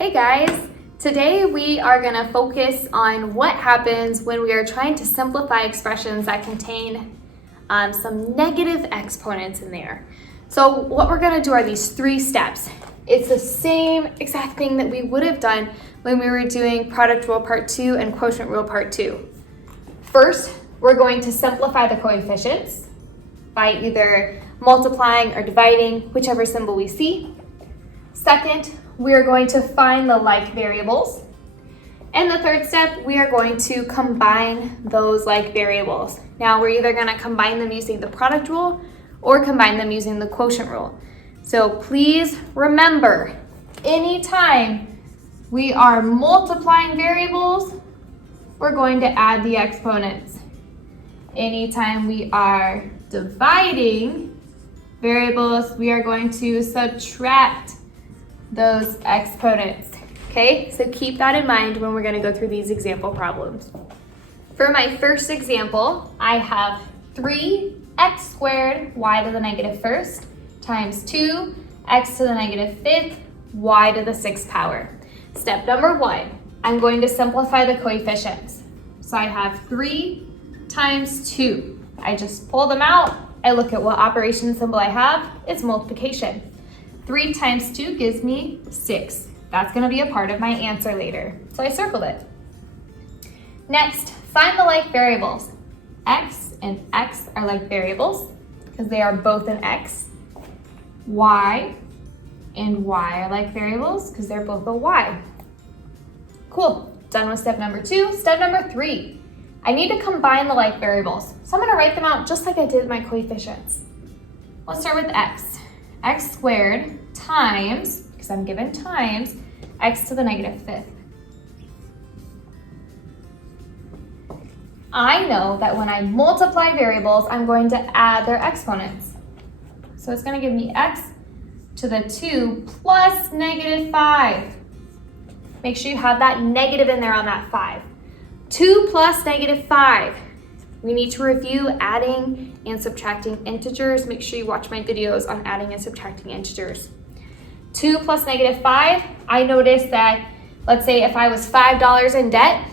Hey guys, today we are going to focus on what happens when we are trying to simplify expressions that contain some negative exponents in there. So what we're going to do are these 3 steps. It's the same exact thing that we would have done when we were doing product rule part 2 and quotient rule part 2. First, we're going to simplify the coefficients by either multiplying or dividing, whichever symbol we see. Second, we are going to find the like variables. And the third step, we are going to combine those like variables. Now we're either going to combine them using the product rule or combine them using the quotient rule. So please remember, anytime we are multiplying variables, we're going to add the exponents. Anytime we are dividing variables, we are going to subtract those exponents. Okay, so keep that in mind when we're going to go through these example problems. For my first example, I have 3x squared y to the negative first times 2x to the negative fifth y to the sixth power. Step number 1, I'm going to simplify the coefficients. So I have 3 times 2. I just pull them out. I look at what operation symbol I have. It's multiplication. 3 times 2 gives me 6. That's going to be a part of my answer later. So I circled it. Next, find the like variables. X and x are like variables because they are both an x. Y and y are like variables because they're both a y. Cool. Done with step number 2. Step number 3. I need to combine the like variables. So I'm going to write them out just like I did my coefficients. Let's start with x. X squared times, because I'm given times, x to the negative fifth. I know that when I multiply variables, I'm going to add their exponents. So it's going to give me x to the 2 plus negative 5. Make sure you have that negative in there on that 5. 2 plus negative 5. We need to review adding and subtracting integers. Make sure you watch my videos on adding and subtracting integers. 2 plus negative 5, I noticed that, let's say if I was $5 in debt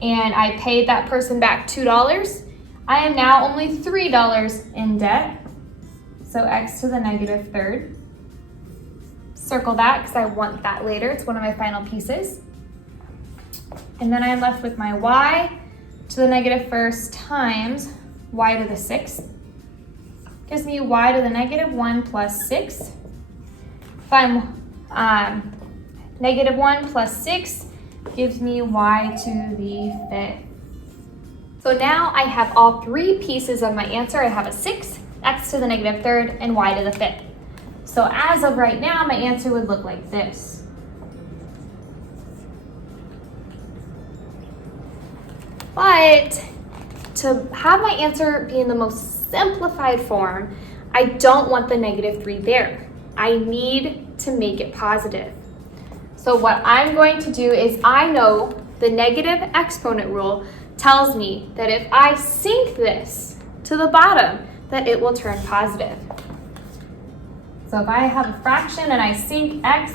and I paid that person back $2, I am now only $3 in debt. So x to the negative third. Circle that because I want that later. It's one of my final pieces. And then I'm left with my y to the negative first times y to the sixth. Gives me y to the negative 1 plus 6. If I'm negative 1 plus 6 gives me y to the fifth. So now I have all 3 pieces of my answer. I have a 6, x to the negative third, and y to the fifth. So as of right now, my answer would look like this. But to have my answer be in the most simplified form, I don't want the negative 3 there. I need to make it positive. So what I'm going to do is I know the negative exponent rule tells me that if I sink this to the bottom, that it will turn positive. So if I have a fraction and I sink x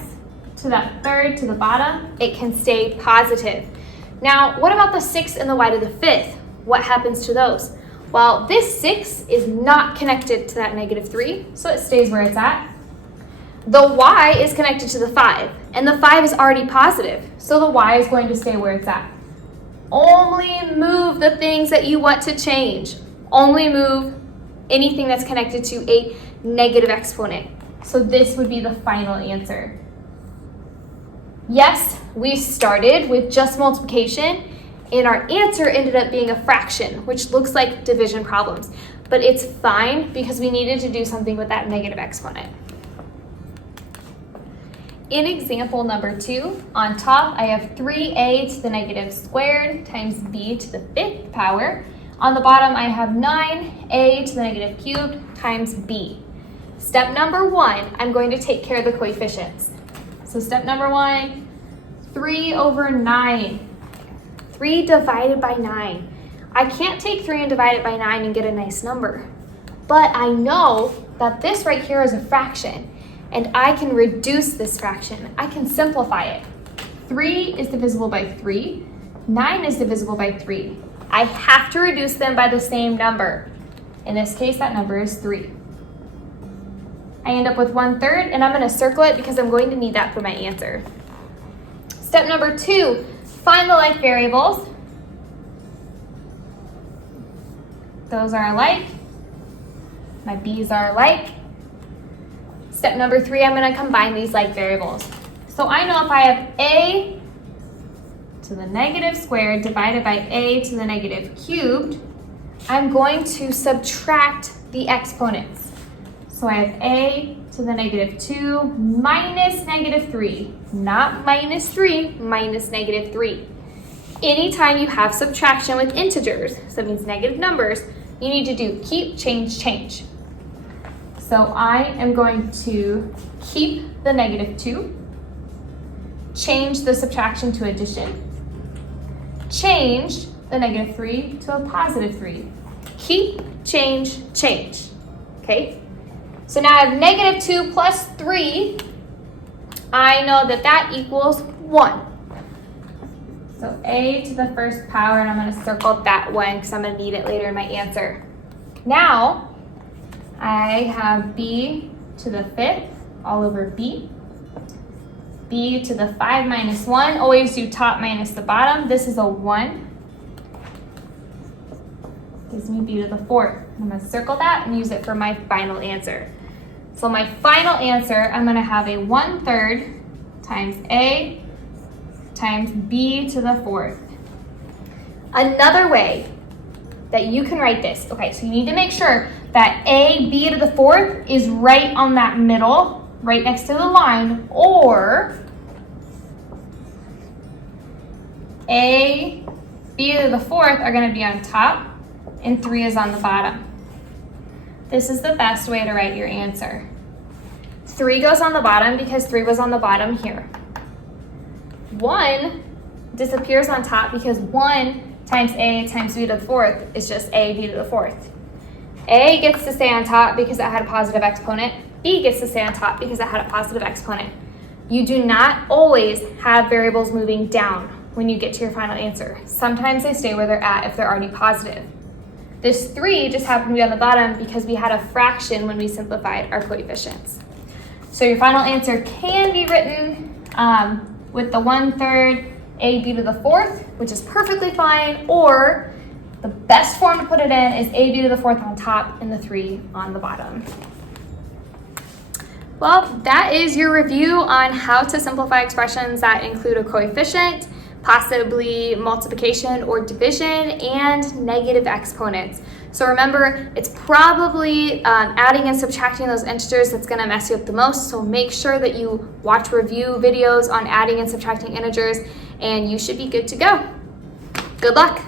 to that third to the bottom, it can stay positive. Now, what about the 6 and the y to the fifth? What happens to those? Well, this 6 is not connected to that negative 3, so it stays where it's at. The y is connected to the 5, and the 5 is already positive, so the y is going to stay where it's at. Only move the things that you want to change. Only move anything that's connected to a negative exponent. So this would be the final answer. Yes, we started with just multiplication, and our answer ended up being a fraction, which looks like division problems. But it's fine because we needed to do something with that negative exponent. In example number 2, on top I have 3a to the negative squared times b to the fifth power. On the bottom I have 9a to the negative cubed times b. Step number 1, I'm going to take care of the coefficients. So step number 1, 3 over 9. 3 divided by 9. I can't take 3 and divide it by 9 and get a nice number. But I know that this right here is a fraction. and I can reduce this fraction. I can simplify it. 3 is divisible by 3. 9 is divisible by 3. I have to reduce them by the same number. In this case, that number is 3. I end up with 1/3, and I'm going to circle it because I'm going to need that for my answer. Step number 2, find the like variables. Those are alike. My b's are alike. Step number 3, I'm going to combine these like variables. So I know if I have a to the negative squared divided by a to the negative cubed, I'm going to subtract the exponents. So I have a to the negative 2 minus negative 3, not minus 3, minus negative 3. Anytime you have subtraction with integers, so that means negative numbers, you need to do keep, change, change. So I am going to keep the negative 2, change the subtraction to addition, change the negative 3 to a positive 3. Keep, change, change. Okay? So now I have negative 2 plus 3. I know that that equals 1. So a to the first power, and I'm going to circle that one because I'm going to need it later in my answer. Now, I have b to the 5th all over b. B to the 5 minus 1. Always do top minus the bottom. This is a 1. Gives me b to the 4th. I'm going to circle that and use it for my final answer. So my final answer, I'm going to have a 1/3 times a times b to the 4th. Another way that you can write this, okay, so you need to make sure that a b to the 4th is right on that middle, right next to the line, or a b to the 4th are going to be on top and 3 is on the bottom. This is the best way to write your answer. 3 goes on the bottom because 3 was on the bottom here. 1 disappears on top because 1 times a times b to the 4th is just a b to the 4th. A gets to stay on top because it had a positive exponent. B gets to stay on top because it had a positive exponent. You do not always have variables moving down when you get to your final answer. Sometimes they stay where they're at if they're already positive. This 3 just happened to be on the bottom because we had a fraction when we simplified our coefficients. So your final answer can be written with the 1/3 a b to the 4th, which is perfectly fine, or the best form to put it in is a b to the 4th on top and the 3 on the bottom. Well, that is your review on how to simplify expressions that include a coefficient, possibly multiplication or division, and negative exponents. So remember, it's probably adding and subtracting those integers that's going to mess you up the most. So make sure that you watch review videos on adding and subtracting integers, and you should be good to go. Good luck.